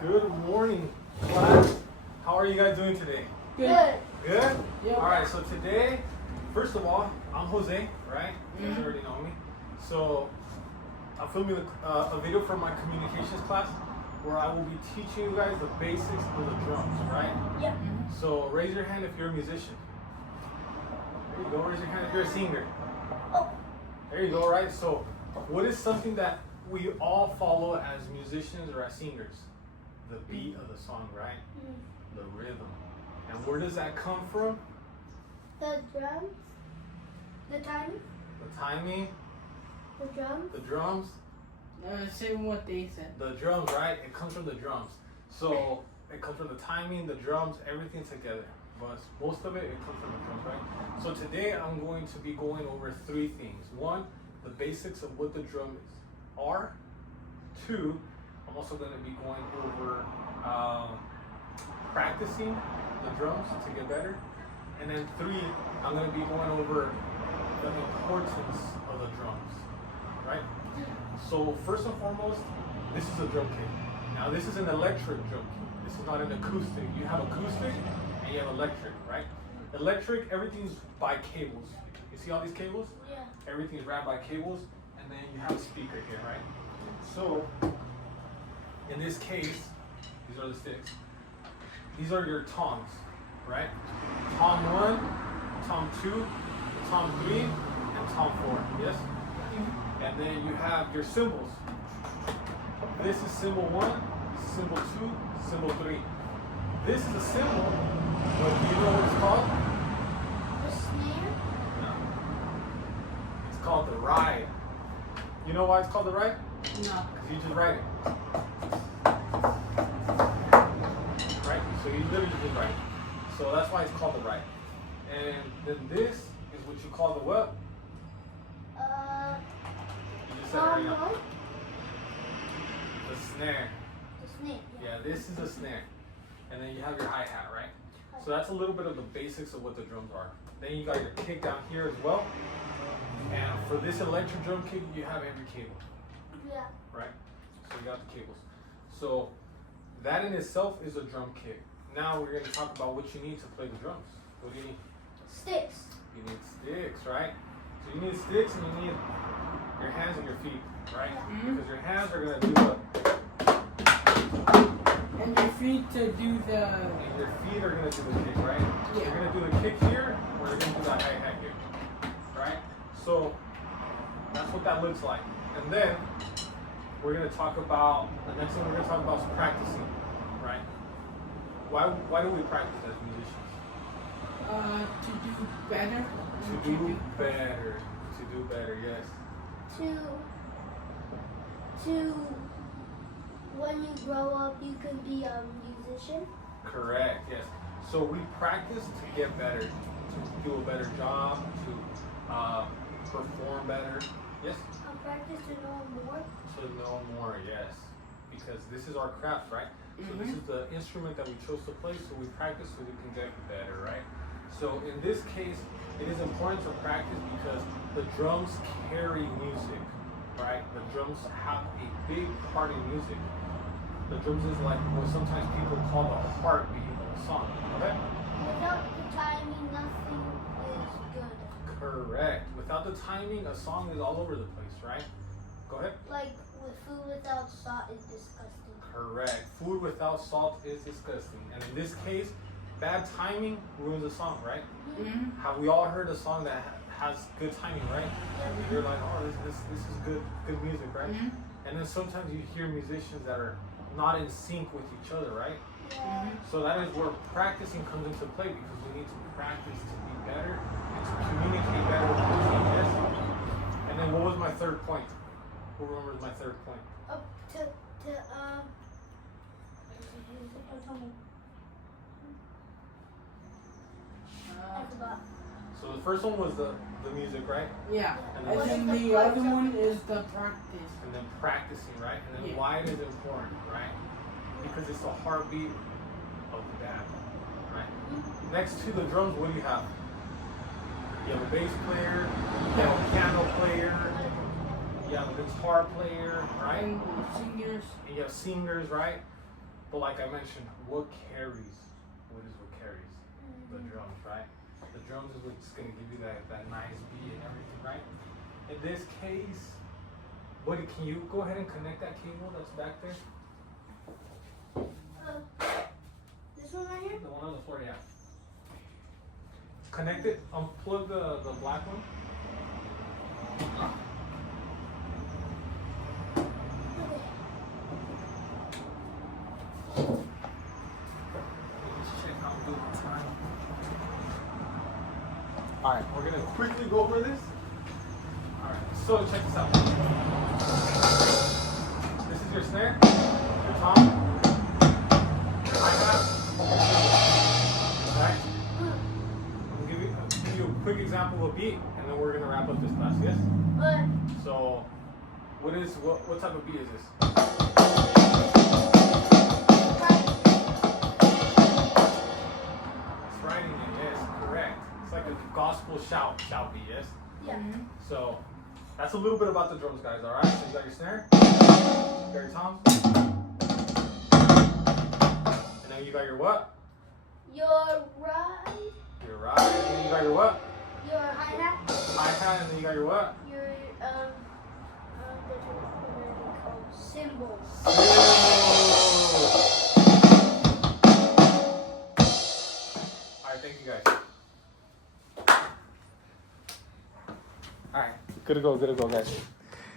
Good morning, class. How are you guys doing today? Good. Good? Yep. Alright, so today, first of all, I'm Jose, right? You guys already know me. So, I'm filming a video for my communications class where I will be teaching you guys the basics of the drums, right? Yep. So, raise your hand if you're a musician. There you go, raise your hand if you're a singer. Oh. There you go, right? So, what is something that we all follow as musicians or as singers? The beat of the song, right? The rhythm. And where does that come from? The drums. The timing. The timing, The drums. the drums, Say what they said. the drums, right? It comes from the drums. So it comes from the timing, the drums, everything together. But most of it comes from the drums, right? So today I'm going to be going over three things. One, the basics of what the drums are. Two, I'm also going to be going over practicing the drums to get better. And then three, I'm going to be going over the importance of the drums, right? So first and foremost, this is a drum kit. Now this is an electric drum kit. This is not an acoustic. You have acoustic and you have electric, right? Electric, everything's by cables. You see all these cables? Yeah. Everything's wrapped by cables, and then you have a speaker here, right? So in this case, these are the sticks. These are your toms, right? Tom 1, Tom 2, Tom 3, and Tom 4, yes? And then you have your cymbals. This is cymbal 1, cymbal 2, cymbal 3. This is a cymbal, but do you know what it's called? The snare. No. It's called the ride. You know why it's called the ride? No. Because you just ride it. Right? So you literally just ride it. So that's why it's called the ride. And then this is what you call the what? You just said it right Tom now. one. The snare. The snare. Yeah, this is a snare. And then you have your hi-hat, right? So that's a little bit of the basics of what the drums are. Then you got your kick down here as well. And for this electric drum kit, you have every cable, Yeah. right? So you got the cables. So that in itself is a drum kit. Now we're going to talk about what you need to play the drums. What do you need? Sticks. You need sticks, right? So you need sticks and you need your hands and your feet, right? Because your hands are going to do what? And your feet to do the. And your feet are going to do the kick, right? Yeah. You're going to do the kick here, or you're going to do the hi-hat here, right? So that's what that looks like. And then we're going to talk about, the next thing we're going to talk about is practicing, right? Why do we practice as musicians? To do better. To do better. To do better, yes. To when you grow up, you can be a musician. Correct, yes. So we practice to get better, to do a better job, to perform better. Yes? I practice to know more. To know more, yes. Because this is our craft, right? So this is the instrument that we chose to play, so we practice so we can get better, right? So in this case, it is important to practice because the drums carry music, right? The drums have a big part in music. The drums is like what sometimes people call the heartbeat of a song, okay? Without the timing, nothing is good. Correct. Without the timing, a song is all over the place, right? Go ahead. Like with food without salt is disgusting. Correct. Food without salt is disgusting. And in this case, bad timing ruins a song, right? Have we all heard a song that has good timing, right? And you're like, oh, this is good music, right? And then sometimes you hear musicians that are not in sync with each other, right? Yeah. So that is where practicing comes into play because we need to practice to be better and to communicate better with the team, yes? And then what was my third point? Who remembers my third point? Up to tell me. I forgot. So the first one was the music, right? Yeah. And And then then the other one is the practice. And then practicing, right? And then Yeah. why it is important, right? Because it's the heartbeat of the band, right? Next to the drums, what do you have? You have a bass player, you have a piano player, you have a guitar player, right? And singers. And you have singers, right? But like I mentioned, what carries? What carries? The drums, right? The drums is what's gonna give you that nice beat and everything, right? In this case, buddy, can you go ahead and connect that cable that's back there? This one right here? The one on the floor, yeah. Connect it, unplug the black one. Let's check how good it's on. Alright, we're gonna quickly go over this. Alright, so check this out. This is your snare, your tom, your hi-hat. Alright? I'll give you a quick example of a beat, and then we're gonna wrap up this class, yes? But So, what type of beat is this? It's writing it, yes, correct. It's like a gospel shout beat, yes? yeah. So, that's a little bit about the drums, guys, alright? So you got your snare, you got your toms, and then you got your what? Your right, Your ride, and then you got your what? your hi-hat, Hi-hat, and then you got your what? your what are they called? Cymbals. Alright, thank you guys. Alright, good to go, guys.